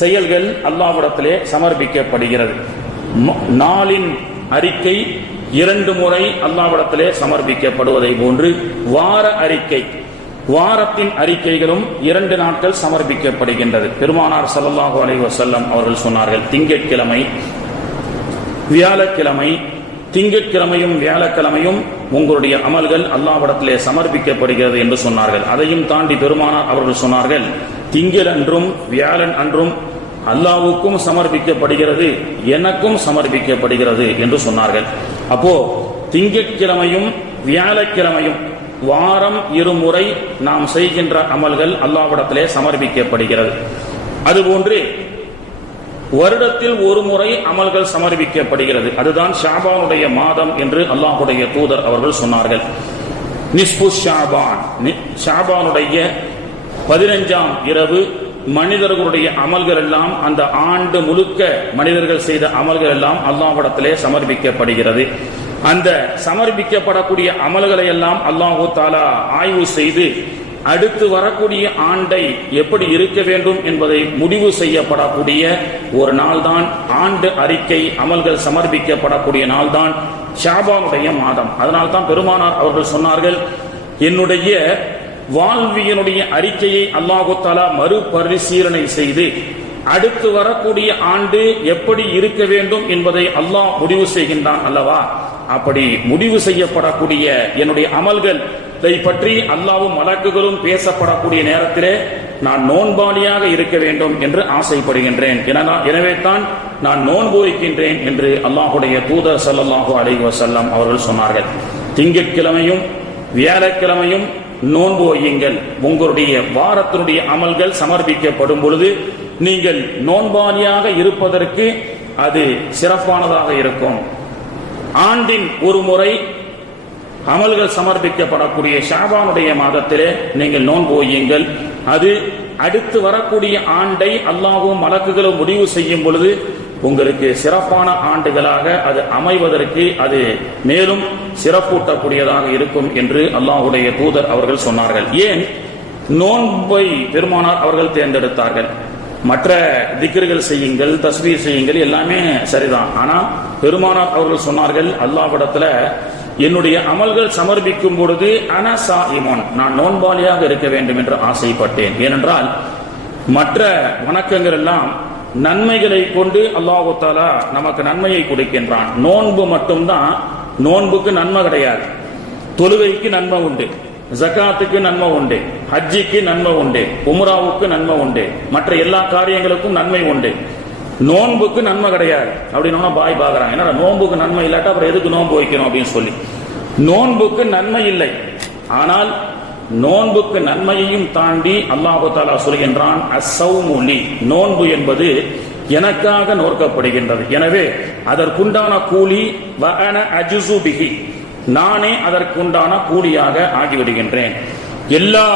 செயல்கள் அல்லாஹ்விடத்திலே சமர்ப்பிக்கப்படுகிறது. நாளின் அறிக்கை 2 முறை அல்லாஹ்விடத்திலே சமர்ப்பிக்கப்படுவதை போன்று வார அறிக்கை, வாரத்தின் அறிக்கைகளும் 2 நாட்கள் சமர்ப்பிக்கப்படுகின்றது. பெருமானார் ஸல்லல்லாஹு அலைஹி வஸல்லம் அவர்கள் சொன்னார்கள், திங்கட்கிழமை வியாழக்கிழமை, திங்கட்கிழமையும் வியாழக்கிழமையும் உங்களுடைய அமல்கள் அல்லாஹ்விடத்திலே சமர்ப்பிக்கப்படுகிறது என்று சொன்னார்கள். அதையும் தாண்டி பெருமானார் அவர்கள் சொன்னார்கள், திங்கள் அன்றும் வியாழன் அன்றும் அல்லாஹ்வுக்கும் சமர்ப்பிக்கப்படுகிறது, எனக்கும் சமர்ப்பிக்கப்படுகிறது என்று சொன்னார்கள். அப்போ திங்கட்கிழமையும் வியாழக்கிழமையும் வாரம் 2 முறை நாம் செய்கின்ற அமல்கள் அல்லாஹ்விடத்திலே சமர்ப்பிக்கப்படுகிறது. அதுபோன்று வருடத்தில் 1 முறை அமல்கள் சமர்ப்பிக்கப்படுகிறது. அதுதான் ஷாபானுடைய மாதம் என்று அல்லாஹ்வுடைய தூதர் அவர்கள் சொன்னார்கள். நிஸ்பு ஷாபான், ஷாபானுடைய 15ஆம் இரவு மனிதர்களுடைய அமல்கள் எல்லாம், அந்த ஆண்டு முழுக்க மனிதர்கள் செய்த அமல்கள் எல்லாம் அல்லாஹ்விடத்திலே சமர்ப்பிக்கப்படுகிறது. அந்த சமர்ப்பிக்கப்படக்கூடிய அமல்களை எல்லாம் அல்லாஹ் தஆலா ஆய்வு செய்து அடுத்து வரக்கூடிய ஆண்டை எப்படி இருக்க வேண்டும் என்பதை முடிவு செய்யப்படக்கூடிய ஒரு நாள் தான் ஆண்டு அறிக்கை அமல்கள் சமர்ப்பிக்கப்படக்கூடிய நாள் தான் ஷாபானுடைய மாதம். அதனால்தான் பெருமானார் அவர்கள் சொன்னார்கள், என்னுடைய வாழ்வியனுடைய அறிக்கையை அல்லாஹ் தஆலா மறுபரிசீலனை செய்து அடுத்து வரக்கூடிய ஆண்டு எப்படி இருக்க வேண்டும் என்பதை அல்லாஹ் முடிவு செய்கின்றான் அல்லவா? அப்படி முடிவு செய்யப்படக்கூடிய என்னுடைய அமல்கள் பற்றி அல்லாஹ்வும் மலக்குகளும் பேசப்படக்கூடிய நேரத்திலே நான் நோன்பாளியாக இருக்க வேண்டும் என்று ஆசைப்படுகின்றேன். எனவே தான் நான் நோன்பு வைக்கின்றேன் என்று அல்லாஹ்வுடைய தூதர் ஸல்லல்லாஹு அலைஹி வஸல்லம் அவர்கள் சொன்னார்கள். திங்கட்கிழமையும் வியாழக்கிழமையும் நோன்பு வையுங்கள். உங்களுடைய வாரத்தினுடைய அமல்கள் சமர்ப்பிக்கப்படும் பொழுது நீங்கள் நோன்பாளியாக இருப்பதற்கு அது சிறப்பானதாக இருக்கும். ஆண்டின் 1 முறை அமல்கள் சமர்ப்பிக்கப்படக்கூடிய ஷாபானுடைய மாதத்திலே நீங்கள் நோன்பு வையுங்கள். அது அடுத்து வரக்கூடிய ஆண்டை அல்லாஹ்வும் மலக்குகளும் முடிவு செய்யும் பொழுது உங்களுக்கு சிறப்பான ஆண்டுகளாக அது அமைவதற்கு அது மேலும் சிறப்பூட்டக்கூடியதாக இருக்கும் என்று அல்லாஹ்வுடைய தூதர் அவர்கள் சொன்னார்கள். ஏன் நோன்பை பெருமானார் அவர்கள் தேர்ந்தெடுத்தார்கள்? மற்ற திக்ர்கள் செய்யுங்கள், தஸ்பீஹ் செய்யுங்கள், எல்லாமே சரிதான். ஆனா பெருமானார் அவர்கள் சொன்னார்கள், அல்லாஹ்விடத்துல என்னுடைய அமல்கள் சமர்ப்பிக்கும் பொழுது அனா சாயிமோன், நான் நோன்பாளியாக இருக்க வேண்டும் என்று ஆசைப்பட்டேன். ஏனென்றால் மற்ற வணக்கங்கள் எல்லாம் நன்மைகளை கொண்டு அல்லாஹ் தஆலா நமக்கு நன்மையை கொடுக்கின்றான். நோன்பு மட்டும்தான், நோன்புக்கு நன்மை கிடையாது. தொழுகைக்கு நன்மை உண்டு, ஜகாத்துக்கு நன்மை உண்டு, ஹஜ்ஜிக்கு நன்மை உண்டு, உம்ராவுக்கு நன்மை உண்டு, மற்ற எல்லா காரியங்களுக்கும் நன்மை உண்டு. நோன்புக்கு நன்மை கிடையாது. அப்படின்னு பாய் பாக்குறாங்க, என்ன நோன்புக்கு நன்மை இல்லாட்டா அப்புறம் எதுக்கு நோன்பு வைக்கணும் அப்படின்னு சொல்லி. நோன்புக்கு நன்மை இல்லை, ஆனால் நோன்புக்கு நன்மையையும் தாண்டி அல்லாஹ் தஆலா சொல்கின்றான், அஸ்ஸௌமு லி, நோன்பு என்பது எனக்காக நோக்கப்படுகின்றது. எனவே அதற்குண்டான கூலி வ அன அஜ்ஸு பிஹி, நானே அதற்குண்டான கூலியாக ஆகிவிடுகின்றேன். எல்லா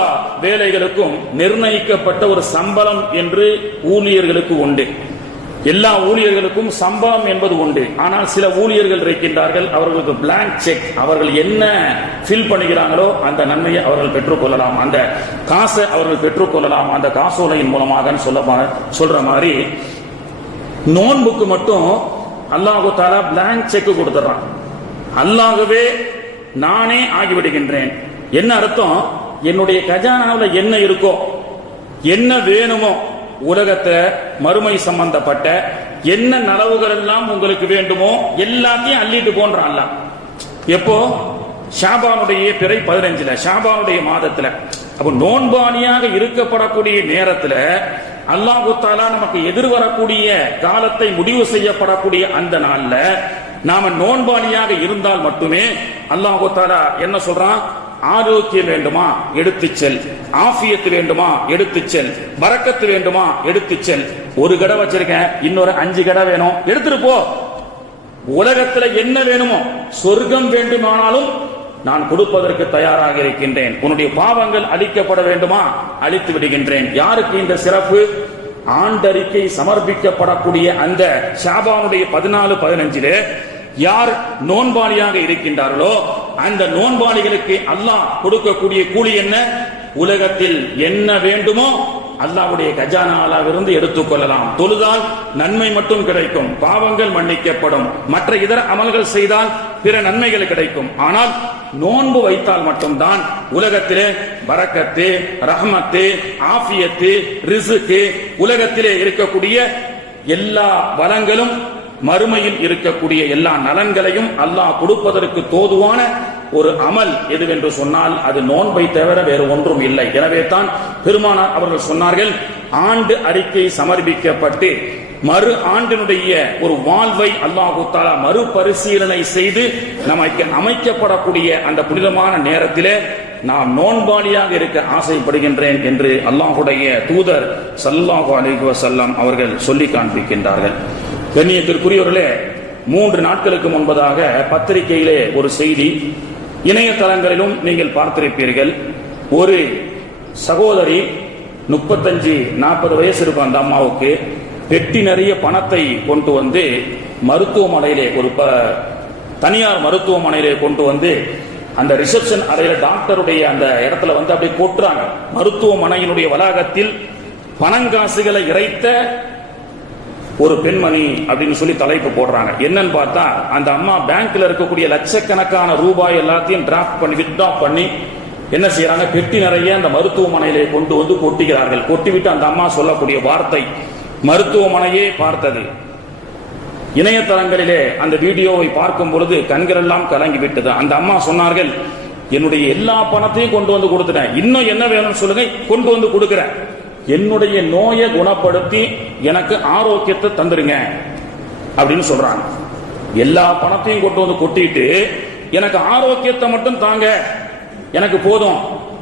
வேலைகளுக்கும் நிர்ணயிக்கப்பட்ட ஒரு சம்பளம் என்று ஊழியர்களுக்கு உண்டு. எல்லா ஊழியர்களுக்கும் சம்பளம் என்பது உண்டு. ஆனால் சில ஊழியர்கள் இருக்கின்றார்கள், அவர்களுக்கு பிளாங்க் செக், அவர்கள் என்ன ஃபில் பண்ணுகிறாங்களோ அந்த நன்மையை அவர்கள் பெற்றுக்கொள்ளலாம், அந்த காசை அவர்கள் பெற்றுக்கொள்ளலாம், அந்த காசோலையின் மூலமாக சொல்ற மாதிரி நோன்புக்கு மட்டும் அல்லாஹ் தஆலா பிளாங்க் செக் கொடுத்துறான். அல்லாஹ்வே நானே ஆகிவிடுகின்றேன். என்ன அர்த்தம்? என்னுடைய கஜானாவில் என்ன இருக்கோ, என்ன வேணுமோ, உலகத்தை மறுமை சம்பந்தப்பட்ட என்ன நலவுகள் எல்லாம் உங்களுக்கு வேண்டுமோ எல்லாத்தையும் அள்ளிட்டு போன்றான் அல்லாஹ். எப்போ? ஷாபானுடைய பிறை 15ல, ஷாபானுடைய மாதத்துல. அப்ப நோன்பானியாக இருக்கப்படக்கூடிய நேரத்துல அல்லாஹ் தஆலா நமக்கு எதிர்வரக்கூடிய காலத்தை முடிவு செய்யப்படக்கூடிய அந்த நாள்ல நாம நோன்பானியாக இருந்தால் மட்டுமே அல்லாஹ் தஆலா என்ன சொல்றான்? ஆரோக்கியம் வேண்டுமா எடுத்துச் செல், ஆஃபியத்து வேண்டுமா எடுத்துச் செல், பரக்கத்து வேண்டுமா எடுத்துச் செல். ஒரு கடை வச்சிருக்கேன், இன்னொரு 5 கடை வேணும், எடுத்துட்டு போ. உலகத்துல என்ன வேணுமோ, சொர்க்கம் வேண்டுமானாலும் நான் கொடுப்பதற்கு தயாராக இருக்கின்றேன். உன்னுடைய பாவங்கள் அழிக்கப்பட வேண்டுமா, அழித்து விடுகின்றேன். யாருக்கு இந்த சிறப்பு? ஆண்டறிக்கை சமர்ப்பிக்கப்படக்கூடிய அந்த ஷாபானுடைய 14, 15 யார் நோன்பாளியாக இருக்கின்றார்களோ அந்த நோன்பாளிகளுக்கு அல்லாஹ் கொடுக்கக்கூடிய கூலி என்ன? உலகத்தில் என்ன வேண்டுமோ அல்லாஹ்வுடைய கஜானாவிலிருந்து எடுத்துக்கொள்ளலாம். தொழுதால் நன்மை மட்டும் கிடைக்கும், பாவங்கள் மன்னிக்கப்படும். மற்ற இதர அமல்கள் செய்தால் பிற நன்மைகள் கிடைக்கும். ஆனால் நோன்பு வைத்தால் மட்டும்தான் உலகத்திலே பரக்கத்து, ரஹ்மத்து, ஆஃபியத்து, ரிஸ்க், உலகத்திலே இருக்கக்கூடிய எல்லா வளங்களும், மறுமையில் இருக்கக்கூடிய எல்லா நலன்களையும் அல்லாஹ் கொடுப்பதற்கு தோதுவான ஒரு அமல் எதுவென்று சொன்னால் அது நோன்பை தவிர வேறு ஒன்றும் இல்லை. எனவே தான் பெருமானார் அவர்கள் சொன்னார்கள், ஆண்டு அறிக்கை சமர்ப்பிக்கப்பட்டு மறு ஆண்டினுடைய ஒரு வாழ்வை அல்லாஹு தஆலா மறுபரிசீலனை செய்து நமக்கு அமைக்கப்படக்கூடிய அந்த புனிதமான நேரத்திலே நாம் நோன்பாளியாக இருக்க ஆசைப்படுகின்றேன் என்று அல்லாஹுடைய தூதர் ஸல்லல்லாஹு அலைஹி வஸல்லம் அவர்கள் சொல்லி காண்பிக்கின்றார்கள். கண்ணியத்திற்குரியவர்களே, 3 நாட்களுக்கு முன்பதாக பத்திரிகையிலே ஒரு செய்தி, இணையதளங்களிலும் நீங்கள் பார்த்திருப்பீர்கள். ஒரு சகோதரி 35-40 வயசு இருக்கும் அந்த அம்மாவுக்கு, பெட்டி நிறைய பணத்தை கொண்டு வந்து மருத்துவமனையிலே, ஒரு தனியார் மருத்துவமனையிலே கொண்டு வந்து அந்த ரிசப்ஷன் அறையில டாக்டருடைய அந்த இடத்துல வந்து அப்படியே கொட்டுறாங்க. மருத்துவமனையினுடைய வளாகத்தில் பணங்காசுகளை இறைத்த ஒரு பெண்மணி அப்படின்னு சொல்லி தலைப்பு போடுறாங்க. என்னன்னு பார்த்தா, அந்த அம்மா பேங்க்ல இருக்கக்கூடிய லட்சக்கணக்கான ரூபாய் எல்லாத்தையும் டிராஃப்ட் பண்ணி வித்ட்ரா பண்ணி என்ன செய்யறாங்க, பெட்டி நிறைய அந்த மருத்துவமனையிலே கொண்டு வந்து கொட்டுகிறார்கள். கொட்டிவிட்டு அந்த அம்மா சொல்லக்கூடிய வார்த்தை மருத்துவமனையே பார்த்தது. இணையதளங்களிலே அந்த வீடியோவை பார்க்கும் பொழுது கண்கள் எல்லாம் கலங்கிவிட்டது. அந்த அம்மா சொன்னார்கள், என்னுடைய எல்லா பணத்தையும் கொண்டு வந்து கொடுத்துட்டேன், இன்னும் என்ன வேணும்னு சொல்லுங்க, கொண்டு வந்து கொடுக்கிறேன். என்னுடைய நோயை குணப்படுத்தி எனக்கு ஆரோக்கியத்தை தந்துருங்க அப்படின்னு சொல்றாங்க. எல்லா பணத்தையும் கொண்டு வந்து கொட்டிட்டு எனக்கு ஆரோக்கியத்தை மட்டும் தாங்க, எனக்கு போதும்,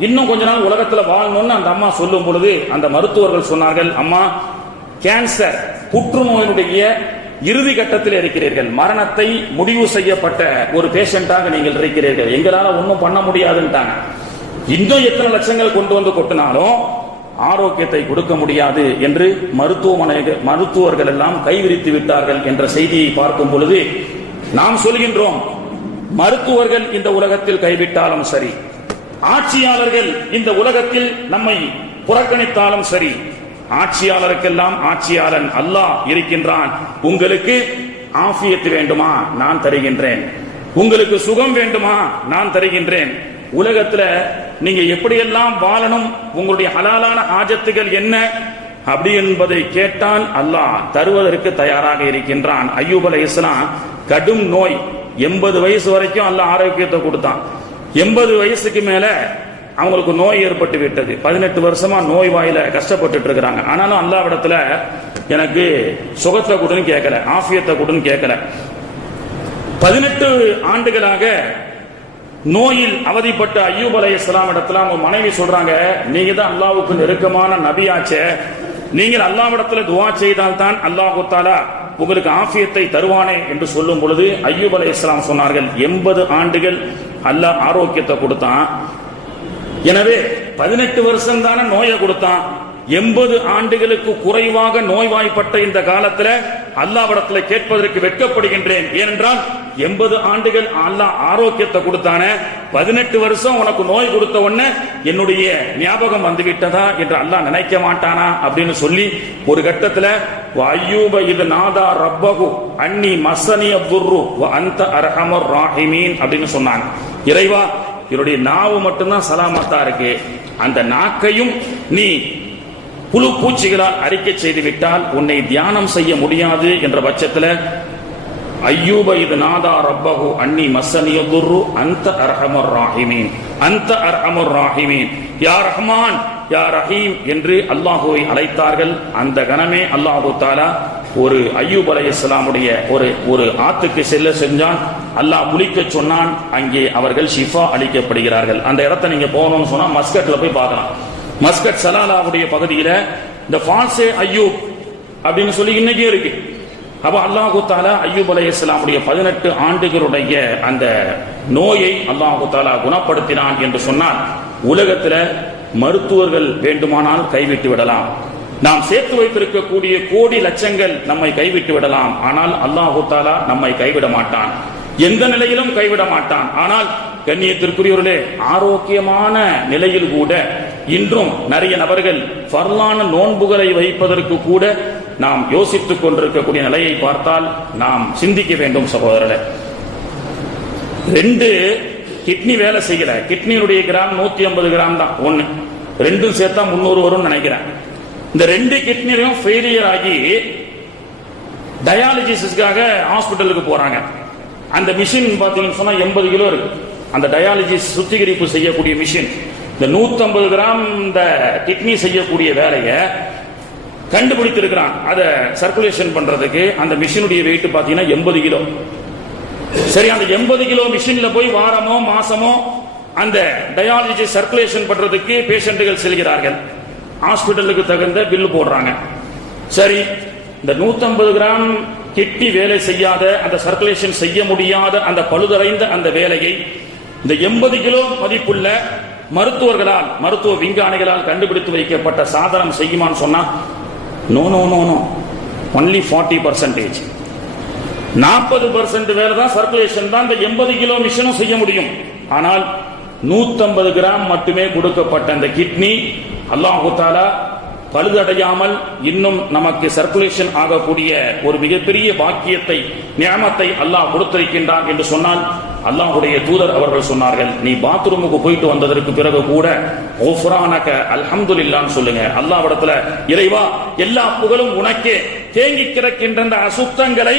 இன்னும் கொஞ்ச நாள் உலகத்துல வாழணும்னு அந்த அம்மா சொல்லும் பொழுது அந்த மருத்துவர்கள் சொன்னார்கள், அம்மா, கேன்சர், புற்றுநோயினுடைய இறுதி கட்டத்தில் இருக்கிறீர்கள், மரணத்தை முடிவு செய்யப்பட்ட ஒரு பேஷண்டாக நீங்கள் இருக்கிறீர்கள், எங்களால ஒன்றும் பண்ண முடியாதுன்ட்டாங்க. இன்னும் எத்தனை லட்சங்கள் கொண்டு வந்து கொட்டினாலும் ஆரோக்கியத்தை கொடுக்க முடியாது என்று மருத்துவர்கள் எல்லாம் கைவிரித்து விட்டார்கள் என்ற செய்தியை பார்க்கும் பொழுது நாம் சொல்கின்றோம், மருத்துவர்கள் இந்த உலகத்தில் கைவிட்டாலும் சரி, ஆட்சியாளர்கள் இந்த உலகத்தில் நம்மை புறக்கணித்தாலும் சரி, ஆட்சியாளருக்கெல்லாம் ஆட்சியாளன் அல்லாஹ் இருக்கின்றான். உங்களுக்கு ஆஃபியத் வேண்டுமா, நான் தருகின்றேன். உங்களுக்கு சுகம் வேண்டுமா, நான் தருகின்றேன். உலகத்துல நீங்க எப்படியெல்லாம் வாழணும், உங்களுடைய ஹலாலான ஆஜத்துகள் என்ன அப்படி என்பதை கேட்டால் அல்லாஹ் தருவதற்கு தயாராக இருக்கின்றான். அய்யூப் அலைஹிஸ்ஸலாம் கடும் நோய், 80 வயசு வரைக்கும் அல்லாஹ் ஆரோக்கியத்தை கொடுத்தான். 80 வயசுக்கு மேல அவங்களுக்கு நோய் ஏற்பட்டு விட்டது. 18 வருஷமா நோய் வாயில கஷ்டப்பட்டு இருக்கிறாங்க. ஆனாலும் அல்லாஹ்விடத்துல எனக்கு சுகத்தை கொடுன்னு கேட்கல, ஆஃபியத்தை கொடுன்னு கேட்கல. 18 ஆண்டுகளாக நோயில் அவதிப்பட்ட அய்யூப் அலைஹிஸ்ஸலாம் இடத்துல அவங்க மனைவி சொல்றாங்க, நீங்க தான் அல்லாஹ்வுக்கு நெருக்கமான நபியாச்சே, நீங்கள் அல்லாஹ்விடத்துல துஆ செய்தால் தான் அல்லாஹ் தஆலா உங்களுக்கு ஆஃபியத்தை தருவானே என்று சொல்லும் பொழுது அய்யூப் அலைஹிஸ்ஸலாம் சொன்னார்கள், 80 ஆண்டுகள் அல்லாஹ் ஆரோக்கியத்தை கொடுத்தான், எனவே 18 வருஷம் தானே நோயை கொடுத்தான், 80 ஆண்டுகளுக்கு குறைவாக நோய்வாய்ப்பட்ட இந்த காலத்துல அல்லாஹ்விடத்துல கேட்பதற்கு வெட்கப்படுகின்றேன். ஏனென்றால் 80 ஆண்டுகள் அல்லாஹ் ஆரோக்கியத்தை கொடுத்தானே, 18 வருஷம் உனக்கு நோய் கொடுத்த உடனே என்னுடைய ஞாபகம் வந்துவிட்டதா என்று அல்லாஹ் நினைக்க மாட்டானா அப்படின்னு சொல்லி ஒரு கட்டத்துல அய்யூப இது நாதா ரப்பஹு அன்னி மஸ்ஸனிய துர்ரு வ அன்த அர்ஹமர் ராஹிமீன் அப்படின்னு சொன்னாங்க. இறைவா, என்னுடைய நாவு மட்டும்தான் சலாமத்தா இருக்கு, அந்த நாக்கையும் நீ புழு பூச்சிகளால் அறிக்கை செய்து விட்டால் உன்னை தியானம் செய்ய முடியாது என்ற பட்சத்தில் அய்யூப இது நாதா ரப்பஹு அன்னி மஸ்ஸனிய துர்ரு அன்த அர்ஹமர் ராஹிமீன், அன்த அர்ஹமர் ராஹிமீன், யா ரஹ்மான் யா ரஹீம் என்று அல்லாஹுவை அழைத்தார்கள். அந்த கணமே அல்லாஹு தஆலா ஒரு அய்யூப் அலைஹிஸ்ஸலாமுடைய ஒரு ஆத்துக்கு செல்ல செஞ்சான். அல்லாஹ் குளிக்க சொன்னான். அங்கே அவர்கள் ஷிஃபா அளிக்கப்படுகிறார்கள். அந்த இடத்தை நீங்க போகணும்னு சொன்னா மஸ்கட்ல போய் பார்க்கலாம். மஸ்கட் சலாலாவுடைய பகுதியில இந்த ஃபால்ஸே அய்யூப் அப்படின்னு சொல்லி இன்னைக்கே இருக்கு. அப்ப அல்லாஹு தஆலா அய்யூப் அலைஹிஸ்ஸலாமுடைய 18 ஆண்டுகளுடைய அந்த நோயை அல்லாஹு தஆலா குணப்படுத்தினான் என்று சொன்னால் உலகத்துல மருத்துவர்கள் வேண்டுமானால் கைவிட்டு விடலாம், நாம் சேர்த்து வைத்திருக்கக்கூடிய கோடி லட்சங்கள் நம்மை கைவிட்டு விடலாம், ஆனால் அல்லாஹு தஆலா நம்மை கைவிட மாட்டான், எந்த நிலையிலும் கைவிட மாட்டான். ஆனால் கண்ணியத்திற்குரியவர்களே, ஆரோக்கியமான நிலையில் கூட இன்றும் நிறைய நபர்கள் ஃபர்லான நோன்புகளை வைப்பதற்கு கூட நாம் யோசித்துக் கொண்டிருக்கக்கூடிய நிலையை பார்த்தால் நாம் சிந்திக்க வேண்டும் சகோதரர்களே. 2 கிட்னி வேலை செய்யல. கிட்னியுடைய கிராம் 150 கிராம் தான். 1 2 சேர்த்தா 300 வரும் நினைக்கிறேன். இந்த 2 கிட்னியும் ஃபெயிலியர் ஆகி டயாலிசிஸ்க்காக ஹாஸ்பிட்டலுக்கு போறாங்க. அந்த மிஷின் பாத்தீங்கன்னு சொன்னா 80 கிலோ இருக்கு. அந்த டயாலிசிஸ் சுத்திகரிப்பு செய்யக்கூடிய மிஷின் இந்த 150 கிராம் இந்த கிட்னி செய்யக்கூடிய வேலையை கண்டுபிடித்திருக்கிறான். அதை சர்க்குலேஷன் பண்றதுக்கு அந்த மிஷினுடைய வெயிட் பாத்தீங்கன்னா 80 கிலோ. சரி, அந்த 80 கிலோ மிஷின்ல போய் வாரமோ மாசமோ அந்த டயாலிசிஸ் சர்க்குலேஷன் பண்றதுக்கு பேஷண்ட்டுகள் செல்கிறார்கள். ஹாஸ்பிட்டலுக்கு தகுந்த பில் போடுறாங்க. சரி, இந்த 150 கிராம் கிட்னி வேலை செய்யாத, அந்த சர்க்குலேஷன் செய்ய முடியாத அந்த பழுதடைந்த அந்த வேலையை இந்த 80 கிலோ மதிப்புள்ள மருத்துவர்களால், மருத்துவ விஞ்ஞானிகளால் கண்டுபிடித்து வைக்கப்பட்ட சாதனம் செய்யுமான்னு சொன்னா no no no no, only 40%. 40% வேலை தான், சர்க்குலேஷன் தான் இந்த 80 கிலோ மிஷினும் செய்ய முடியும். ஆனால் 150 கிராம் மட்டுமே கொடுக்கப்பட்ட அந்த கிட்னி அல்லாஹு தஆலா பழுதடையாமல் இன்னும் நமக்கு சர்க்குலேஷன் ஆகக்கூடிய ஒரு மிகப்பெரிய பாக்கியத்தை, நியமத்தை அல்லாஹ் கொடுத்திருக்கின்றான் என்று சொன்னால், அல்லாஹ்வுடைய தூதர் அவர்கள் சொன்னார்கள், நீ பாத்ரூமுக்கு போயிட்டு வந்ததற்கு பிறகு கூட ஓஃப்ரானக அல்ஹம்துலில்லாஹ்னு சொல்லுங்க. அல்லாஹ்விடத்துல, இறைவா எல்லா புகழும் உனக்கே, தேங்கி கிடக்கின்ற அந்த அசுத்தங்களை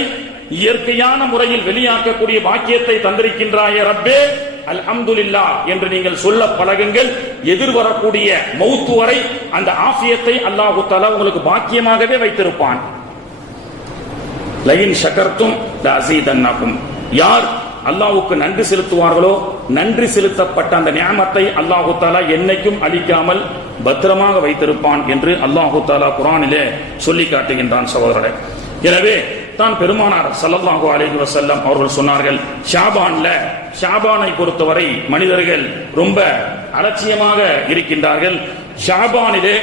இயற்கையான முறையில் வெளியாக்கக்கூடிய பாக்கியத்தை தந்திருக்கின்றாயே ரப்பே, அல்ஹம்துலில்லாஹ் என்று நீங்கள் சொல்ல பழகுங்கள். எதிர்வரக்கூடிய மௌத்து வரை அந்த ஆஃபியத்தை அல்லாஹு தஆலா உங்களுக்கு பாக்கியமாகவே வைத்திருப்பான். லயின் ஷகர்தும் லஅஸீதன்னகும். யார் அல்லாஹ்வுக்கு நன்றி செலுத்துவார்களோ, நன்றி செலுத்தப்பட்ட அந்த நியமத்தை அல்லாஹு தஆலா என்னைக்கும் அளிக்காமல் பத்திரமாக வைத்திருப்பான் என்று அல்லாஹு தஆலா குர்ஆனிலே சொல்லி காட்டுகின்றான் சகோதரர்களே. எனவே தான் பெருமானார் ஸல்லல்லாஹு அலைஹி வஸல்லம் அவர்கள் சொன்னார்கள், ஷாபானை பொறுத்தவரை மனிதர்கள் ரொம்ப அலட்சியமாக இருக்கின்றார்கள். ஷாபானிலே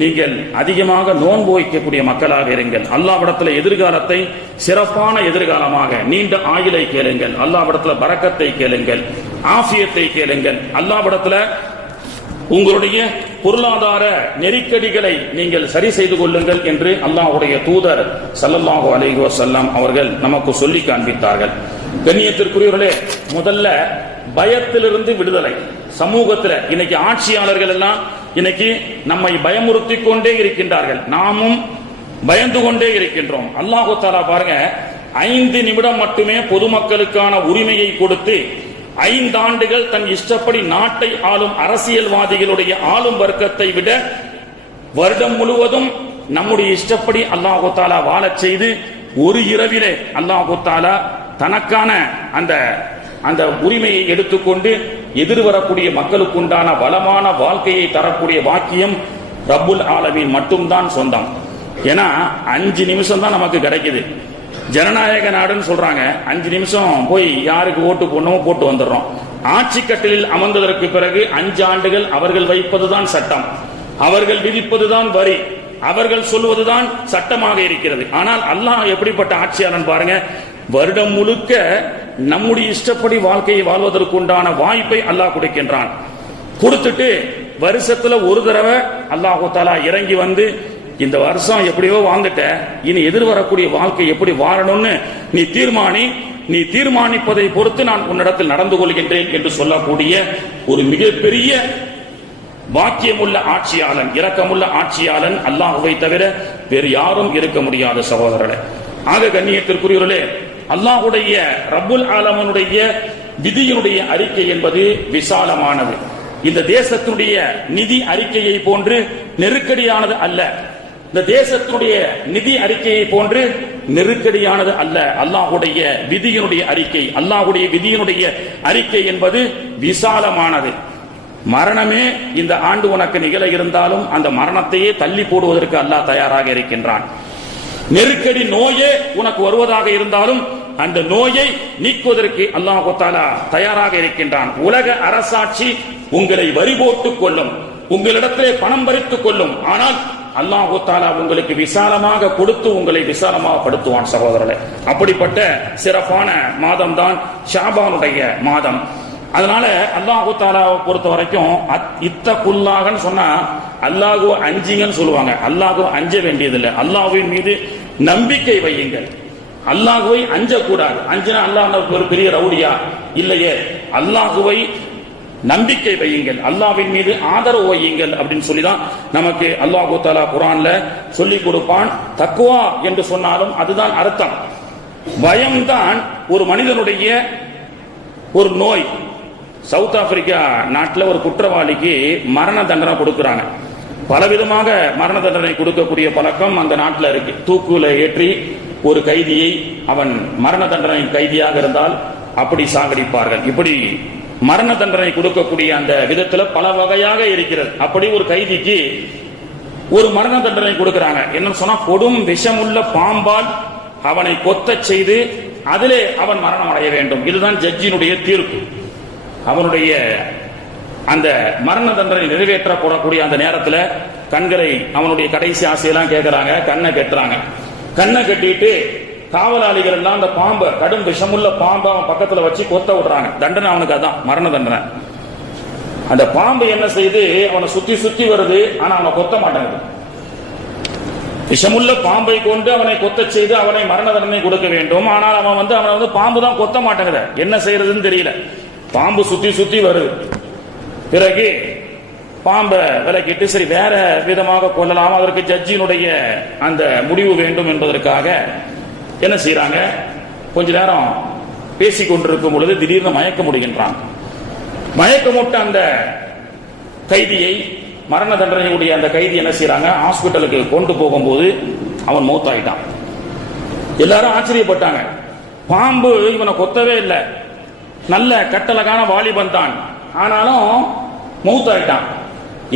நீங்கள் அதிகமாக நோன்பு வைக்கக்கூடிய மக்களாக இருங்கள். அல்லாஹ்விடத்தில் எதிர்காலத்தை சிறப்பான எதிர்காலமாக, நீண்ட ஆயுளை கேளுங்கள். அல்லாஹ்விடத்தில் பரக்கத்தை கேளுங்கள், ஆஃபியத்தை கேளுங்கள். அல்லாஹ்விடத்தில் உங்களுடைய பொருளாதார நெருக்கடிகளை நீங்கள் சரி செய்து கொள்ளுங்கள் என்று அல்லாஹ்வுடைய தூதர் ஸல்லல்லாஹு அலைஹி வஸல்லம் அவர்கள் நமக்கு சொல்லி காண்பித்தார்கள். கண்ணியத்திற்குரியவர்களே, முதல்ல பயத்திலிருந்து விடுதலை. சமூகத்தில் இன்னைக்கு ஆட்சியாளர்கள் எல்லாம் இன்னைக்கு நம்மை பயமுறுத்தி கொண்டே இருக்கின்றார்கள், நாமும் பயந்து கொண்டே இருக்கின்றோம். அல்லாஹ் தஆலா பாருங்க, 5 நிமிடம் மட்டுமே பொதுமக்களுக்கான உரிமையை கொடுத்து 5 ஆண்டுகள் தன் இஷ்டப்படி நாட்டை ஆளும் அரசியல்வாதிகளுடைய ஆளும் வர்க்கத்தை விட வருடம் முழுவதும் நம்முடைய இஷ்டப்படி அல்லாஹு தஆலா வாழச் செய்து, ஒரு இரவிலே அல்லாஹு தஆலா தனக்கான அந்த உரிமையை எடுத்துக்கொண்டு எதிர்வரக்கூடிய மக்களுக்கு உண்டான வளமான வாழ்க்கையை தரக்கூடிய வாக்கியம் ரப்புல் ஆலமீன் மட்டும்தான் சொந்தம். ஏன்னா 5 நிமிஷம் தான் நமக்கு கிடைக்குது. ஜனநாயக நாடுன்னு சொல்றாங்க, 5 நிமிஷம் போய் யாருக்கு ஓட்டு போடணுமோ போட்டு வந்துடுறோம். ஆட்சி கட்டிலில் அமர்ந்ததற்கு பிறகு 5 ஆண்டுகள் அவர்கள் வைப்பதுதான் சட்டம், அவர்கள் விதிப்பதுதான் வரி, அவர்கள் சொல்வதுதான் சட்டமாக இருக்கிறது. ஆனால் அல்லாஹ் எப்படிப்பட்ட ஆட்சியாளன் பாருங்க, வருடம் முழுக்க நம்முடைய இஷ்டப்படி வாழ்க்கையை வாழ்வதற்குண்டான வாய்ப்பை அல்லாஹ் கொடுக்கின்றான். கொடுத்துட்டு வருஷத்துல ஒரு தடவை அல்லாஹு தஆலா இறங்கி வந்து, இந்த வருஷம் எப்படியோ வாழ்ந்துட்ட, இனி எதிர்வரக்கூடிய வாழ்க்கை எப்படி வாழணும்னு நீ தீர்மானிப்பதை பொறுத்து நான் உன்னிடத்தில் நடந்து கொள்கின்றேன் என்று சொல்லக்கூடிய ஒரு மிகப்பெரிய வாக்கியமுள்ள ஆட்சியாளன், இரக்கமுள்ள ஆட்சியாளன் அல்லாஹ்வை தவிர வேறு யாரும் இருக்க முடியாத சகோதரர்களே. ஆக கண்ணியத்திற்குரியவர்களே, அல்லாஹ்வுடைய ரப்புல் ஆலமீனுடைய விதியினுடைய அறிக்கை என்பது விசாலமானது. இந்த தேசத்தினுடைய நிதி அறிக்கையை போன்று நெருக்கடியானது அல்ல. இந்த தேசத்தினுடைய நிதி அறிக்கையை போன்று நெருக்கடியானது அல்ல. அல்லாஹ்வுடைய விதியினுடைய அறிக்கை, அல்லாஹ்வுடைய விதியினுடைய அறிக்கை என்பது விசாலமானது. மரணமே இந்த ஆண்டு உனக்கு நிகழ இருந்தாலும் அந்த மரணத்தையே தள்ளி போடுவதற்கு அல்லாஹ் தயாராக இருக்கின்றான். நெருக்கடி நோயே உனக்கு வருவதாக இருந்தாலும் அந்த நோயை நீக்குவதற்கு அல்லாஹ் தஆலா தயாராக இருக்கின்றான். உலக அரசாட்சி உங்களை வரி போட்டுக் கொள்ளும், உங்களிடத்திலே பணம் பறித்துக் கொள்ளும். ஆனால் அல்லாஹ் தஆலா உங்களுக்கு விசாலமாக கொடுத்து உங்களை விசாலமாக படுத்துவான் சகோதரர்களே. அப்படிப்பட்ட சிறப்பான மாதம் தான் ஷாபானுடைய மாதம். அதனால அல்லாஹு தஆலாவை பொறுத்த வரைக்கும் இத்தகுல்லாஹ்னு சொன்னா அல்லாஹ்வை அஞ்சிங்கன்னு சொல்லுவாங்க. அல்லாஹ்வை அஞ்ச வேண்டியதில்லை. அல்லாஹ்வின் மீது நம்பிக்கை வையுங்கள். அல்லாஹ்வை அஞ்சக்கூடாது. அஞ்சினா அல்லாஹ் ஒரு பெரிய ரவுடியா? இல்லையே. அல்லாஹ்வை நம்பிக்கை வையுங்கள், அல்லாஹ்வின் மீது ஆதரவு வையுங்கள் அப்படின்னு சொல்லிதான் நமக்கு அல்லாஹு தஆலா குர்ஆன்ல சொல்லி கொடுப்பான். தக்வா என்று சொன்னாலும் அதுதான் அர்த்தம். பயம்தான் ஒரு மனிதனுடைய ஒரு நோய். சவுத் ஆப்பிரிக்கா நாட்டில் ஒரு குற்றவாளிக்கு மரண தண்டனை கொடுக்கிறாங்க. பலவிதமாக மரண தண்டனை கொடுக்கக்கூடிய பழக்கம் அந்த நாட்டில் இருக்கு. தூக்குல ஏற்றி ஒரு கைதியை, அவன் மரண தண்டனை கைதியாக இருந்தால் அப்படி சாகடிப்பார்கள். இப்படி மரண தண்டனை கொடுக்கக்கூடிய அந்த விதத்துல பல வகையாக இருக்கிறது. அப்படி ஒரு கைதிக்கு ஒரு மரண தண்டனை கொடுக்கிறாங்க. என்ன சொன்னா, கொடும் விஷமுள்ள பாம்பால் அவனை கொத்த செய்து அதிலே அவன் மரணம் அடைய வேண்டும். இதுதான் ஜட்ஜினுடைய தீர்ப்பு. அவனுடைய அந்த மரண தண்டனை நிறைவேற்றப்படக்கூடிய அந்த நேரத்தில் கண்களை, அவனுடைய கடைசி ஆசையெல்லாம் கேட்கிறாங்க, கண்ணை கட்டுறாங்க. கண்ணை கட்டிட்டு காவலாளிகள் எல்லாம் அந்த பாம்பை, கடும் விஷமுள்ள பாம்பை அவன் பக்கத்துல வச்சு கொத்த விடுறாங்க. தண்டனை அவனுக்கு அதான் மரண தண்டனை. அந்த பாம்பு என்ன செய்து அவனை சுத்தி சுத்தி வருது, ஆனா அவனை கொத்த மாட்டேங்குது. விஷமுள்ள பாம்பை கொண்டு அவனை கொத்த செய்து அவனை மரண தண்டனை கொடுக்க வேண்டும். ஆனால் அவன் அவனை பாம்பு தான் கொத்த மாட்டேங்குது. என்ன செய்யறதுன்னு தெரியல. பாம்பு சுத்தி சுத்தி வருது. பிறகு பாம்பை விலக்கிட்டு சரி வேற விதமாக கொள்ளலாம், அதற்கு ஜட்ஜினுடைய அந்த முடிவு வேண்டும் என்பதற்காக என்ன செய்யறாங்க, கொஞ்ச நேரம் பேசிக் கொண்டிருக்கும் பொழுது திடீர்னு மயக்க முடிகின்றான். மயக்கமுட்ட அந்த கைதியை, மரண தண்டனையுடைய அந்த கைதி என்ன செய்யறாங்க, ஹாஸ்பிட்டலுக்கு கொண்டு போகும்போது அவன் மௌத்தாயிட்டான். எல்லாரும் ஆச்சரியப்பட்டாங்க. பாம்பு இவனை கொத்தவே இல்லை, நல்ல கட்டழகான வாலிபன் தான், ஆனாலும் மௌத்தாயிட்டான்.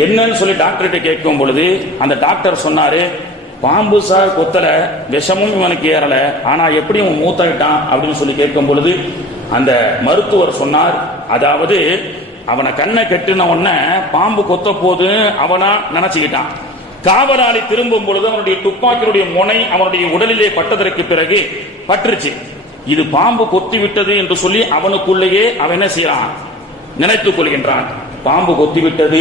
என்னன்னு சொல்லி டாக்டர்கிட்ட கேட்கும் பொழுது அந்த டாக்டர் சொன்னாரு, பாம்பு சார் கொத்தல, விஷமும் இவனுக்கு ஏறல, ஆனா எப்படி அவன் மூத்தாயிட்டான் அப்படின்னு சொல்லி கேட்கும் பொழுது அந்த மருத்துவர் சொன்னார், அதாவது அவனை கண்ணை கட்டின உடனே பாம்பு கொத்த போது அவனா நினைச்சுக்கிட்டான். காவலாளி திரும்பும் பொழுது அவனுடைய துப்பாக்கியுடைய முனை அவனுடைய உடலிலே பட்டதற்கு பிறகு பற்றுச்சு. இது பாம்பு கொத்தி விட்டது என்று சொல்லி அவனுக்குள்ளேயே அவன் என்ன செய்யறான், நினைத்துக் கொள்கின்றான். பாம்பு கொத்தி விட்டது,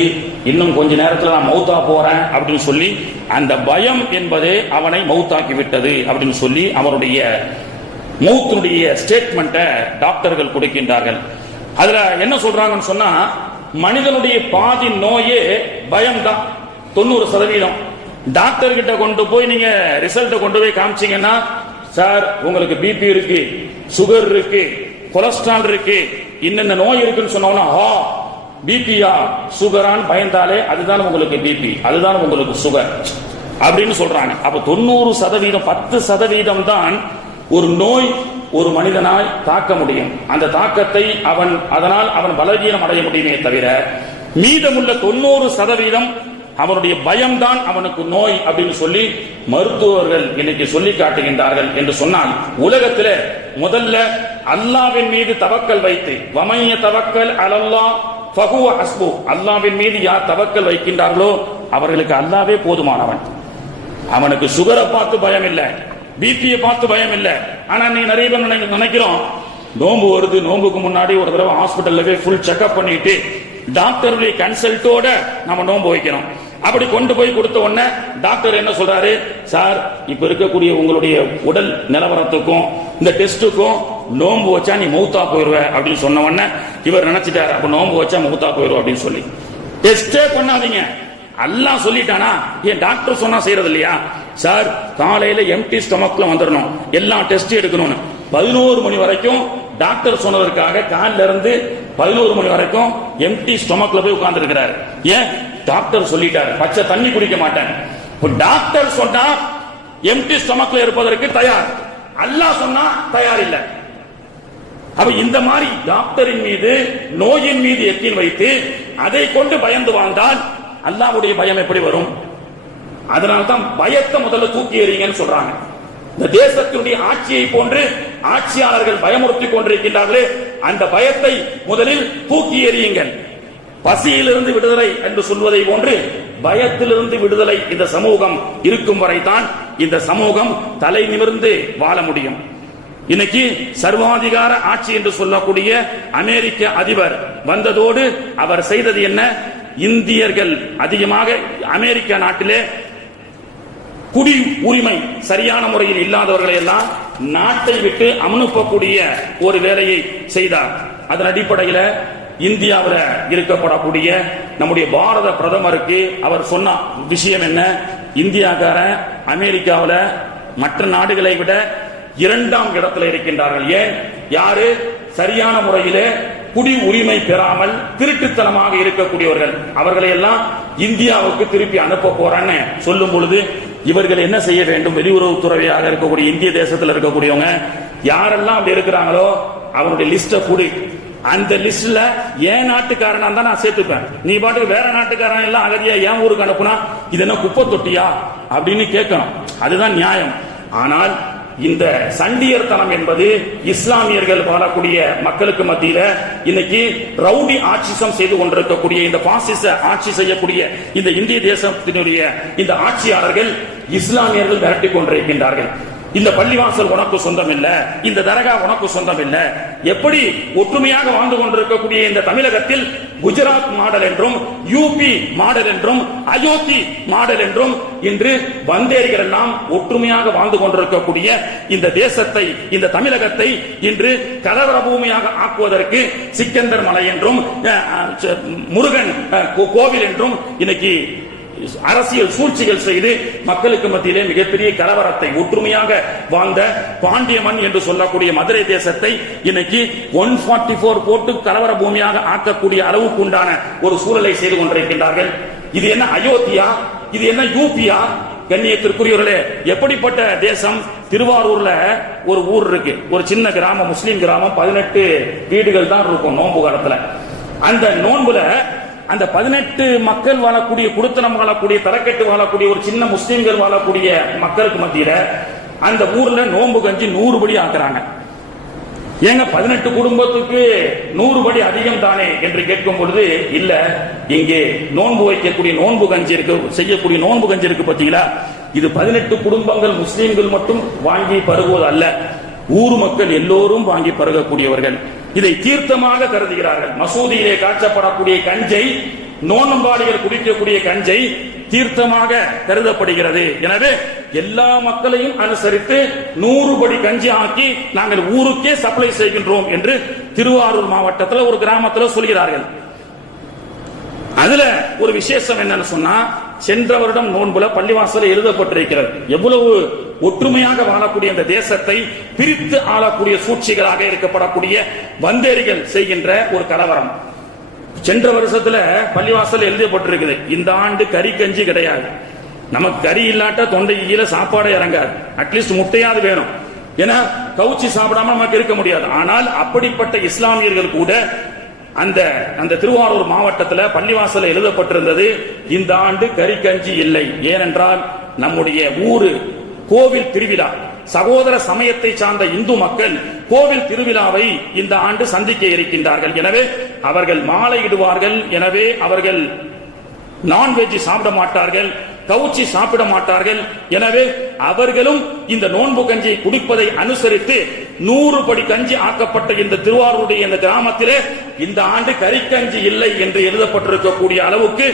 இன்னும் கொஞ்ச நேரத்தில் நான் மௌத்தா போறேன் அப்படின்னு சொல்லி அந்த பயம் என்பதே அவனை மௌத்தாக்கி விட்டது அப்படின்னு சொல்லி அவருடைய மௌத்தினுடைய ஸ்டேட்மெண்ட்டை டாக்டர்கள் கொடுக்கின்றார்கள். அதுல என்ன சொல்றாங்கன்னு சொன்னா, மனிதனுடைய பாதி நோயே பயம்தான். 90% டாக்டர் கிட்ட கொண்டு போய் நீங்க ரிசல்ட்டை கொண்டு போய் காமிச்சீங்கன்னா, சார் உங்களுக்கு பிபி இருக்கு, சுகர் இருக்கு, கொலஸ்ட்ரால் இருக்கு, இன்னென்ன நோய் இருக்குன்னு சொன்னோம்னா, பிபியா சுகரான்னு பயந்தாலே அதுதான் உங்களுக்கு பிபி, அதுதான் உங்களுக்கு சுகர் அப்படின்னு சொல்றாங்க. அப்ப 90%, 10% தான் ஒரு நோய் ஒரு மனிதனாய் தாக்க முடியும். அந்த தாக்கத்தை அதனால் அவன் பலவீனம் அடைய முடியுமே தவிர மீதமுள்ள 90% அவனுடைய பயம்தான் அவனுக்கு நோய் அப்படின்னு சொல்லி மருத்துவர்கள் இன்னைக்கு சொல்லி காட்டுகின்றார்கள். என்று சொன்னால் உலகத்தில் முதல்ல அல்லாஹ்வின் மீது தவக்கல் வைத்து, வமைய தவக்கல் அலல்லாஹ் ஃபஹுவ ஹஸ்பு, அல்லாஹ்வின் மீது யார் தவக்கல் வைக்கின்றார்களோ அவர்களுக்கு அல்லாஹ்வே போதுமானவன். அவனுக்கு சுகரை பார்த்து பயம் இல்லை, பிபியை பார்த்து பயம் இல்லை. ஆனா நீ நிறைய பேர் நினைக்கிறோம், நோம்பு வருது, நோம்புக்கு முன்னாடி ஒரு தடவை ஹாஸ்பிட்டல்ல போய் ஃபுல் செக்அப் பண்ணிட்டு டாக்டருடைய கன்சல்ட்டோட நம்ம நோம்பு வைக்கணும். அப்படி கொண்டு போய் கொடுத்த உடனே டாக்டர் என்ன சொல்றாரு, சார் இப்ப இருக்கக்கூடிய உங்களுடைய உடல் நிலவரத்துக்கும் இந்த டெஸ்டுக்கும் நோம்பு வச்சா நீ மௌத்தா போயிருவ அப்படின்னு சொன்ன உடனே இவர் நினைச்சிட்டாரு, அப்ப நோம்பு வச்சா மௌத்தா போயிருவ அப்படின்னு சொல்லி டெஸ்டே பண்ணாதீங்க. அல்லாஹ் சொல்லிட்டானா, ஏன் டாக்டர் சொன்னா செய்யறது இல்லையா? சார் காலையில எம்டி ஸ்டொமக்ல வந்துடணும், எல்லா டெஸ்ட் எடுக்கணும்னு 11 மணி வரைக்கும் டாக்டர் சொன்னதற்காக காலையில இருந்து 11 மணி வரைக்கும் எம்டி ஸ்டொமக்ல போய் உட்கார்ந்து இருக்கிறார். ஏன்? டாக்டர் சொல்லிட்டாரு, பச்சை தண்ணி குடிக்க மாட்டேன். டாக்டர் சொன்னா எம்டி ஸ்டொமக்ல இருப்பதற்கு தயார், அல்லாஹ் சொன்னா தயார் இல்லை. அப்ப இந்த மாதிரி டாக்டரின் மீது, நோயின் மீது யக்கீன் வைத்து அதை கொண்டு பயந்து வாழ்ந்தால் அல்லாஹ்வுடைய பயம் எப்படி வரும்? அதனால்தான் பயத்தை முதல்ல தூக்கி எறிங்கன்னு சொல்றாங்க. இந்த தேசத்தினுடைய ஆட்சியை போன்று ஆட்சியாளர்கள் பயமுறுத்தி கொண்டிருக்கின்றார்களே, அந்த பயத்தை முதலில் தூக்கி எறியுங்கள். பசியிலிருந்து விடுதலை என்று சொல்வதை போன்று பயத்திலிருந்து விடுதலை இந்த சமூகம் இருக்கும் வரைதான் இந்த சமூகம் தலை நிமிர்ந்து வாழ முடியும். இன்னைக்கு சர்வாதிகார ஆட்சி என்று சொல்லக்கூடிய அமெரிக்க அதிபர் வந்ததோடு அவர் செய்தது என்ன? இந்தியர்கள் அதிகமாக அமெரிக்க நாட்டிலே குடி உரிமை சரியான முறையில் இல்லாதவர்களை எல்லாம் நாட்டை விட்டு அனுப்பக்கூடிய ஒரு வேலையை செய்தார். அதன் அடிப்படையில் இந்தியாவில் இருக்கப்படக்கூடிய நம்முடைய பாரத பிரதமருக்கு அவர் சொன்ன விஷயம் என்ன? இந்தியாக்காரன் அமெரிக்காவில் மற்ற நாடுகளை விட 2ஆம் இடத்துல இருக்கின்றார்கள். ஏன்? யாரு? சரியான முறையிலே குடி உரிமை பெறாமல் திருட்டுத்தனமாக இருக்கக்கூடியவர்கள். அவர்களை எல்லாம் இந்தியாவுக்கு திருப்பி அனுப்ப போறான்னு சொல்லும் பொழுது இவர்கள் என்ன செய்ய வேண்டும்? வெளியுறவுத்துறையாக இருக்கக்கூடிய இந்திய தேசத்தில் இருக்கக்கூடியவங்க யாரெல்லாம் அப்படி இருக்கிறாங்களோ அவருடைய லிஸ்ட கூடி அந்த லிஸ்ட்ல ஏன் நாட்டுக்காரனா தான் நான் சேர்த்துப்பேன். நீ பாட்டுக்கு வேற நாட்டுக்காரன் எல்லாம் அகதியா ஏன் ஊருக்கு அனுப்புனா இது என்ன குப்பை தொட்டியா அப்படின்னு கேட்கணும். அதுதான் நியாயம். ஆனால் இந்த சண்டியர்தனம் என்பது இஸ்லாமியர்கள் வாழக்கூடிய மக்களுக்கு மத்தியில இன்னைக்கு ரவுடி ஆட்சிசம் செய்து கொண்டிருக்கக்கூடிய இந்த பாசிச ஆட்சி செய்யக்கூடிய இந்த இந்திய தேசத்தினுடைய இந்த ஆட்சியாளர்கள் இஸ்லாமியர்கள் விரட்டி கொண்டிருக்கின்றார்கள். இந்த பள்ளிவாசல் உனக்கு சொந்தம் இல்ல, இந்த தர்கா உனக்கு சொந்தம் இல்ல. எப்படி ஒற்றுமையாக வாழ்ந்து கொண்டிருக்கக்கூடிய இந்த தமிழகத்தில் குஜராத் மாடல் என்றும் யூபி மாடல் என்றும் அயோத்தி மாடல் என்றும் இன்று வந்தேரிகள் எல்லாம் ஒற்றுமையாக வாழ்ந்து கொண்டிருக்கக்கூடிய இந்த தேசத்தை, இந்த தமிழகத்தை இன்று கலவர பூமியாக ஆக்குவதற்கு சிக்கந்தர் மலை என்றும் முருகன் கோவில் என்றும் இன்னைக்கு அரசியல் சூழ்ச்சிகள் செய்து மக்களுக்கு மத்தியிலே மிகப்பெரிய கலவரத்தை, ஒற்றுமையாக வாழ்ந்த பாண்டிய மண் என்று சொல்லக்கூடிய மதுரை தேசத்தை இன்னைக்கு 144 போட்டு கலவர பூமியாக ஆக்கக்கூடிய அளவுக்கு உண்டான ஒரு சூழலை செய்து கொண்டிருக்கின்றார்கள். இது என்ன அயோத்தியா? இது என்ன யூபியா? கண்ணியத்திற்குரியவர்களே, எப்படிப்பட்ட தேசம்? திருவாரூர்ல ஒரு ஊர் இருக்கு, ஒரு சின்ன கிராமம், முஸ்லீம் கிராமம். 18 வீடுகள் தான் இருக்கும் நோன்பு காலத்துல. அந்த நோன்புல அந்த 18 மக்கள் வாழக்கூடிய, குடுத்தனம் வாழக்கூடிய, தரக்கட்டு வாழக்கூடிய ஒரு சின்ன முஸ்லீம்கள் வாழக்கூடிய மக்களுக்கு மத்தியில அந்த ஊர்ல நோன்பு கஞ்சி 100 படி ஆக்குறாங்க. ஏங்க 18 குடும்பத்துக்கு 100 படி அதிகம் தானே என்று கேட்கும் பொழுது, இல்ல, இங்கே நோன்பு வைக்கக்கூடிய நோன்பு கஞ்சி இருக்கு, செய்யக்கூடிய நோன்பு கஞ்சி இருக்கு பாத்தீங்களா, இது 18 குடும்பங்கள் முஸ்லீம்கள் மட்டும் வாங்கி பருகுவது அல்ல, ஊர் மக்கள் எல்லோரும் வாங்கி பருகக்கூடியவர்கள். இதை தீர்த்தமாக கருதுகிறார்கள். மசூதியிலே காய்ச்சப்படக்கூடிய கஞ்சை, நோன்பம்பாளிகள் குடிக்கக்கூடிய கஞ்சை தீர்த்தமாக கருதப்படுகிறது. எனவே எல்லா மக்களையும் அனுசரித்து 100 படி கஞ்சி ஆக்கி நாங்கள் ஊருக்கே சப்ளை செய்கின்றோம் என்று திருவாரூர் மாவட்டத்தில் ஒரு கிராமத்தில் சொல்கிறார்கள். அதுல ஒரு விசேஷம் என்னன்னு சொன்னா, சென்ற வருடம் நோன்புல பள்ளிவாசல் எழுதப்பட்டிருக்கிறது. எவ்வளவு ஒற்றுமையாக வாழக்கூடிய இந்த தேசத்தை பிரித்து ஆளக்கூடிய சூழ்ச்சிகளாக இருக்கப்படக்கூடிய வந்தேரிகள் செய்கின்ற ஒரு கலவரம். சென்ற வருஷத்துல பள்ளிவாசல் எழுதப்பட்டிருக்குது, இந்த ஆண்டு கறி கஞ்சி கிடையாது. நமக்கு கறி இல்லாட்ட தொண்டையில சாப்பாடு இறங்காது, அட்லீஸ்ட் முட்டையாவது வேணும். ஏன்னா கவுச்சி சாப்பிடாம நமக்கு இருக்க முடியாது. ஆனால் அப்படிப்பட்ட இஸ்லாமியர்கள் கூட அந்த திருவாரூர் மாவட்டத்தில் பள்ளிவாசல் எழுதப்பட்டிருந்தது, இந்த ஆண்டு கறி கஞ்சி இல்லை. ஏனென்றால் நம்முடைய ஊரு கோவில் திருவிழா, சகோதர சமயத்தை சார்ந்த இந்து மக்கள் கோவில் திருவிழாவை இந்த ஆண்டு சந்திக்க இருக்கின்றார்கள். எனவே அவர்கள் மாலையிடுவார்கள். எனவே அவர்கள் நான்வெஜ் சாப்பிட மாட்டார்கள், கவுச்சி சாப்பிட மாட்டார்கள். எனவே அவர்களும் இந்த நோன்பு கஞ்சியை குடிப்பதை அனுசரித்து 100 படி கஞ்சி ஆக்கப்பட்ட இந்த திருவாரூருடைய இந்த கிராமத்திலே இந்த ஆண்டு கறிக்கஞ்சி இல்லை என்று எழுதப்பட்டிருக்கக்கூடிய அளவுக்கு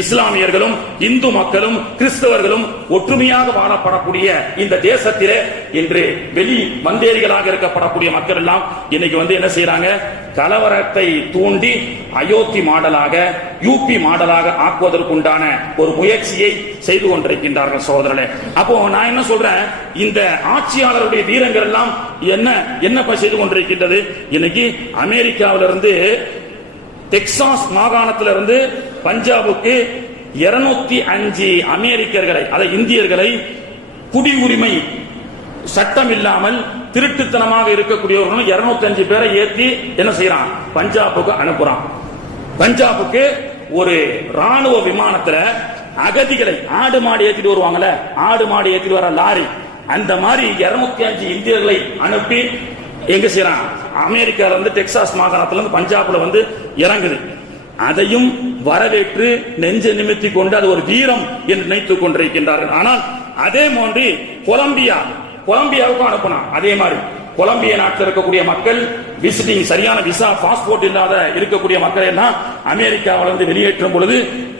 இஸ்லாமியர்களும் இந்து மக்களும் கிறிஸ்தவர்களும் ஒற்றுமையாக வாழப்படக்கூடிய இந்த தேசத்திலே இன்று வெளி வந்தேரிகளாக இருக்கப்படக்கூடிய மக்கள் எல்லாம் இன்னைக்கு என்ன செய்யறாங்க? கலவரத்தை தூண்டி அயோத்தி மாடலாக, யூபி மாடலாக ஆக்குவதற்குண்டான ஒரு முயற்சியை செய்து கொண்டிருக்கின்றார்கள் சகோதரர்களே. அப்போ நான் என்ன சொல்றேன், இந்த ஆட்சியாளருடைய வீரங்கள் எல்லாம் என்ன செய்து கொண்டிருக்கின்றது? இன்னைக்கு அமெரிக்காவிலிருந்து டெக்சாஸ் மாகாணத்திலிருந்து பஞ்சாபுக்கு 205 அமெரிக்கர்களை, அதை இந்தியர்களை குடியுரிமை சட்டம் இல்லாமல் திருட்டுத்தனமாக இருக்கக்கூடியவர்கள் 205 பேரை ஏற்றி என்ன செய்யறான்? பஞ்சாபுக்கு அனுப்புறான். பஞ்சாபுக்கு ஒரு ராணுவ விமானத்துல அகதிகளை, ஆடு மாடு ஏற்றிட்டு வருவாங்கல்ல, ஆடு மாடு ஏற்றிட்டு வர லாரி, அந்த மாதிரி 205 இந்தியர்களை அனுப்பி எங்க செய்யறான்? அமெரிக்கால இருந்து டெக்சாஸ் மாகாணத்துல இருந்து பஞ்சாப்ல இறங்குது. அதையும் வரவேற்று நெஞ்ச நிமித்தி கொண்டு அது ஒரு வீரம் என்று நினைத்துக் கொண்டிருக்கின்றார்கள். ஆனால் அதே மாதிரி கொலம்பியாவுக்கும் அனுப்பினான். அதே மாதிரி கொலம்பியா நாட்டில் இருக்கக்கூடிய மக்கள் விசிட்டிங் சரியான விசா பாஸ்போர்ட் இல்லாத இருக்கக்கூடிய மக்கள் எல்லாம் அமெரிக்காவிலிருந்து வெளியேற்றும் பொழுது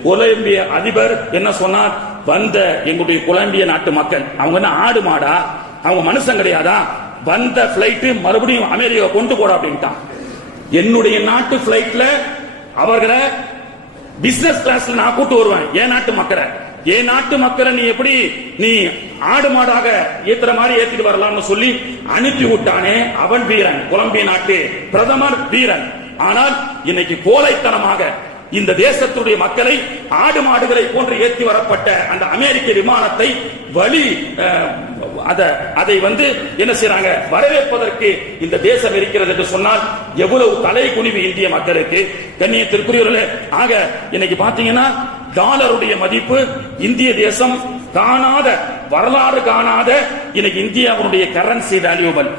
கொலம்பிய அதிபர் என்ன சொன்னார்? வந்த எங்களுடைய கொலம்பிய நாட்டு மக்கள் அவங்க என்ன ஆடு மாடா, அவங்க மனுஷன் கிடையாதா? வந்த பிளைட் மறுபடியும் அமெரிக்கா கொண்டு போட அப்படின்ட்டான். என்னுடைய நாட்டு பிளைட்ல அவர்களை பிசினஸ் கிளாஸ்ல நான் கூட்டு வருவேன். என் நாட்டு மக்களை நீ எப்படி நீ ஆடு மாடாக ஏத்துற மாதிரி ஏத்திட்டு வரலாம்னு சொல்லி அனுப்பி விட்டானே, அவன் வீரன். கொலம்பிய நாட்டு பிரதமர் வீரன். ஆனால் இன்னைக்கு கோழைத்தனமாக இந்த தேசத்துடைய மக்களை ஆடு மாடுகளை போன்று ஏற்றி வரப்பட்ட அந்த அமெரிக்க விமானத்தை அதை என்ன செய்றாங்க? வரவேற்பதற்கு இந்த தேசம் இருக்கிறது என்று சொன்னால் எவ்வளவு தலை குனிவு இந்திய மக்களுக்கு. கண்ணியத்திற்குரியவர்களே, ஆக இன்னைக்கு பாத்தீங்கன்னா டாலருடைய மதிப்பு இந்திய தேசம் காணாத, வரலாறு காணாத இன்னைக்கு இந்தியாவுடைய கரன்சி வேல்யூபிள்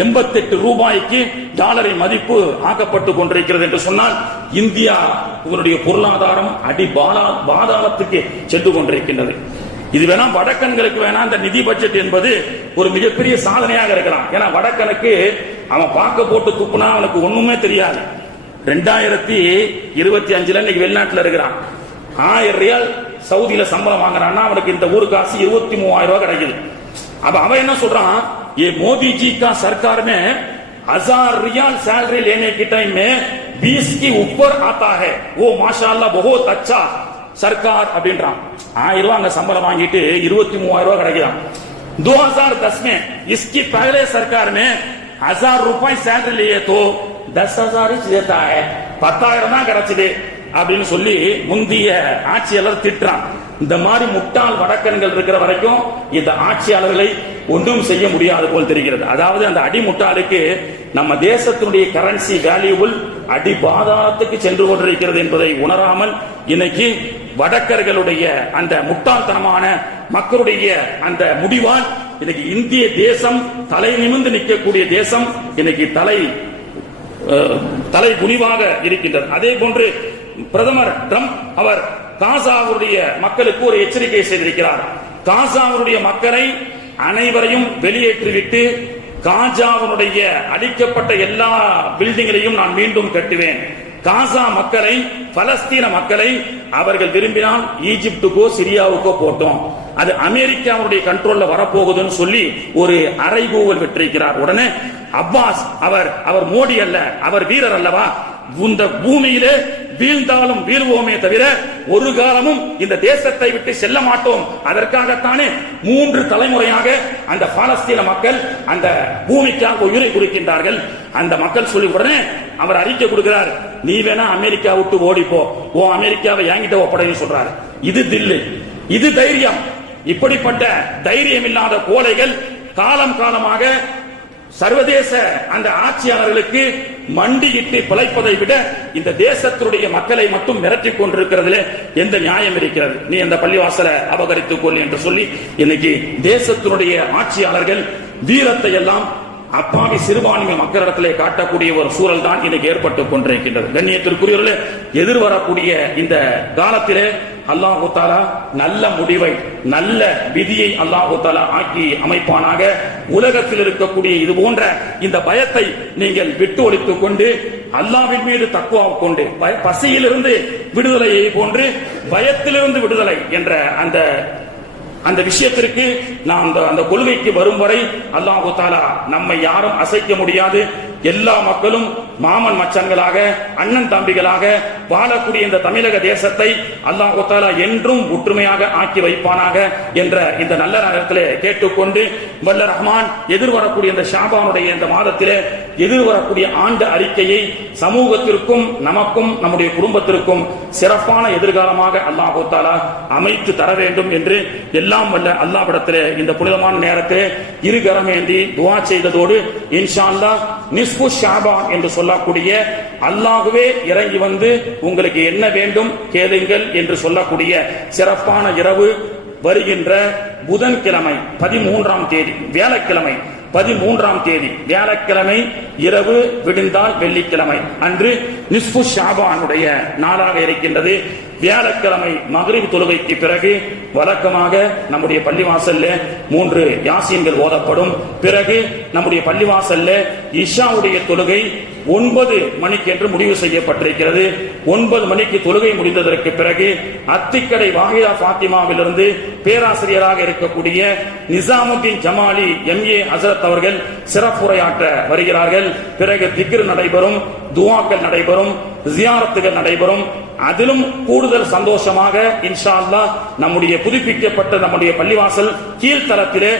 88 ரூபாய்க்கு டாலரின் மதிப்பு ஆக்கப்பட்டு கொண்டிருக்கிறது என்று சொன்னால் இந்தியாவுடைய பொருளாதாரம் அடி பாதாளத்துக்கு சென்று கொண்டிருக்கின்றது. இது வேணா வடக்கன்களுக்கு வேணா இந்த நிதி பட்ஜெட் என்பது ஒரு மிகப்பெரிய சாதனையாக இருக்கலாம். ஏன்னா வடக்கனுக்கு அவன் பார்க்க போட்டு துப்புனா அவனுக்கு ஒண்ணுமே தெரியாது. 2025 இன்னைக்கு வெளிநாட்டில் இருக்கிறான். 1000 ரியால் சவுதியில சம்பளம் வாங்குறான்னா அவனுக்கு இந்த ஊரு காசு 23,000 ரூபாய் கிடைக்குது. अब अब என்ன சொல்றான், ये मोदी जी का सरकार में 1000 रियाल सैलरी लेने के टाइम में 20 के ऊपर आता है, वो माशाअल्लाह बहुत अच्छा सरकार அப்படின்றான். 1000 ரூபாய் அங்க சம்பளம் வாங்கிட்டு 23,000 ரூபாய் கிடைக்குதாம். 2010 में इसकी पहले सरकार में 1000 रुपए सैलरी लिए तो 10,000 ही देता है, 10,000 தான் கிடைச்சது அப்படின்னு சொல்லி முந்திய ஆட்சியாளர் திட்டுறான். இந்த மாதிரி முட்டாள் வடக்கன்கள் இருக்கிற வரைக்கும் இந்த ஆட்சியாளர்களை ஒன்றும் செய்ய முடியாது போல் தெரிகிறது. அதாவது அந்த அடி முட்டாளுக்கு நம்ம தேசத்தினுடைய கரன்சி வேல்யூபிள் அடி பாதாளத்துக்கு சென்று கொண்டிருக்கிறது என்பதை உணராமல் இன்னைக்கு வடக்கர்களுடைய அந்த முட்டாள்தனமான மக்களுடைய அந்த முடிவால் இன்னைக்கு இந்திய தேசம் தலை நிமிர்ந்து நிற்கக்கூடிய தேசம் இன்னைக்கு தலை குனிவாக இருக்கின்றது. அதே போன்று பிரதமர் ட்ரம்ப் அவர் காசாவுடைய மக்களுக்கு ஒரு எச்சரிக்கை செய்திருக்கிறார். காசாவுடைய மக்களை அனைவரையும் வெளியேற்றிவிட்டு காசாவுடைய அழிக்கப்பட்ட எல்லா பில்டிங்களையும் நான் மீண்டும் கட்டுவேன். காசா மக்களை, பலஸ்தீன மக்களை அவர்கள் விரும்பினால் ஈஜிப்டுக்கோ சிரியாவுக்கோ போட்டோம், அது அமெரிக்காவுடைய கண்ட்ரோல்ல வரப்போகுதுன்னு சொல்லி ஒரு அறைகூவல் விட்டிருக்கிறார். உடனே அப்பாஸ் அவர் மோடி அல்ல, அவர் வீரர் அல்லவா, இந்த பூமியிலே வீழ்ந்தாலும் வீழ்வோமே தவிர ஒரு காலமும் இந்த தேசத்தை விட்டு செல்ல மாட்டோம். அதற்காகத்தானே 3 தலைமுறையாக அந்த பாலஸ்தீன மக்கள் அந்த பூமிக்காக உயிரை கொடுக்கின்றார்கள். அந்த மக்கள் சொல்லி உடனே அவர் அறிக்கை கொடுக்கிறார், நீ வேணா அமெரிக்கா விட்டு ஓடிப்போ, ஓ அமெரிக்காவை என்கிட்ட ஒப்படைன்னு சொல்றாரு. இது தில்லு, இது தைரியம். இப்படிப்பட்ட தைரியம் இல்லாத கோழைகள் காலம் காலமாக சர்வதேச அந்த ஆட்சியாளர்களுக்கு மண்டியிட்டு பிழைப்பதை விட இந்த தேசத்துடைய மக்களை மட்டும் மிரட்டிக் கொண்டிருக்கிறதுல எந்த நியாயம் இருக்கிறது? நீ அந்த பள்ளிவாசலை அபகரித்துக் கொள் என்று சொல்லி இன்னைக்கு தேசத்தினுடைய ஆட்சியாளர்கள் வீரத்தை எல்லாம் அப்பாவி சிறுபான்மை மக்களிடத்திலே காட்டக்கூடிய ஒரு சூழல் தான் இன்னைக்கு ஏற்பட்டுக் கொண்டிருக்கின்றது. கண்ணியத்திற்குரியவர்களே, எதிர்வரக்கூடிய இந்த காலத்திலே அல்லாஹு தஆலா நல்ல முடிவை, நல்ல விதியை அல்லாஹு தஆலா ஆக்கி அமைப்பானாக. உலகத்தில் இருக்கக்கூடிய இது போன்ற இந்த பயத்தை நீங்கள் விட்டு ஒழித்துக் கொண்டு அல்லாஹ்வின் மீது தக்வா கொண்டு பசியிலிருந்து விடுதலையை போன்று பயத்திலிருந்து விடுதலை என்ற அந்த விஷயத்திற்கு நாம் அந்த கொள்கைக்கு வரும் வரை அல்லாஹு தஆலா நம்மை யாரும் அசைக்க முடியாது. எல்லா மக்களும் மாமன் மச்சன்களாக, அண்ணன் தம்பிகளாக வாழக்கூடிய இந்த தமிழக தேசத்தை அல்லாஹு தஆலா என்றும் ஒற்றுமையாக ஆக்கி வைப்பானாக என்ற இந்த நல்ல நேரத்திலே கேட்டுக்கொண்டு, வல்ல ரஹ்மான் எதிர்வரக்கூடிய இந்த ஷாபானுடைய இந்த மாதத்திலே எதிர்வரக்கூடிய ஆண்டு அறிக்கையை சமூகத்திற்கும் நமக்கும் நம்முடைய குடும்பத்திற்கும் சிறப்பான எதிர்காலமாக அல்லாஹு தஆலா அமைத்து தர வேண்டும் என்று எல்லாம் வல்ல அல்லாஹ்விடத்திலே இந்த புனிதமான நேரத்தை இருகரமேந்தி துஆ செய்ததோடு இன்ஷா அல்லாஹ் நிஸ்பு ஷாபான் என்று சொல்லக்கூடிய அல்லாஹ்வே இறங்கி வந்து உங்களுக்கு என்ன வேண்டும் கேளுங்கள் என்று சொல்லக்கூடிய சிறப்பான இரவு வருகின்ற புதன்கிழமை 13ஆம் தேதி வியாழக்கிழமை 13ஆம் தேதி வியாழக்கிழமை இரவு விடிந்தால் வெள்ளிக்கிழமை அன்று நிஸ்பு ஷாபானுடைய நாளாக இருக்கின்றது. வியாழக்கிழமை மக்ரிப் தொழுகைக்கு பிறகு வழக்கமாக நம்முடைய பள்ளிவாசல்ல 3 யாசீன்கள் ஓதப்படும். பிறகு நம்முடைய பள்ளிவாசல்ல இஷாவுடைய தொழுகை 9 மணிக்கு என்று முடிவு செய்யப்பட்டிருக்கிறது. 9 மணிக்கு தொழுகை முடிந்ததற்கு பிறகு அத்திக்கடை வாஹிதா பாத்திமாவிலிருந்து பேராசிரியராக இருக்கக்கூடிய நிசாமுத்தீன் ஜமாலி MA ஹசரத் அவர்கள் சிறப்புரையாற்ற வருகிறார்கள். பிறகு திக்ர் நடைபெறும், துஆக்கள் நடைபெறும், ஜியாரத்துகள் நடைபெறும். அதிலும் கூடுதல் சந்தோஷமாக இன்ஷா அல்லாஹ் நம்முடைய புதுப்பிக்கப்பட்ட நம்முடைய பள்ளிவாசல் கீழ்த்தளத்திலே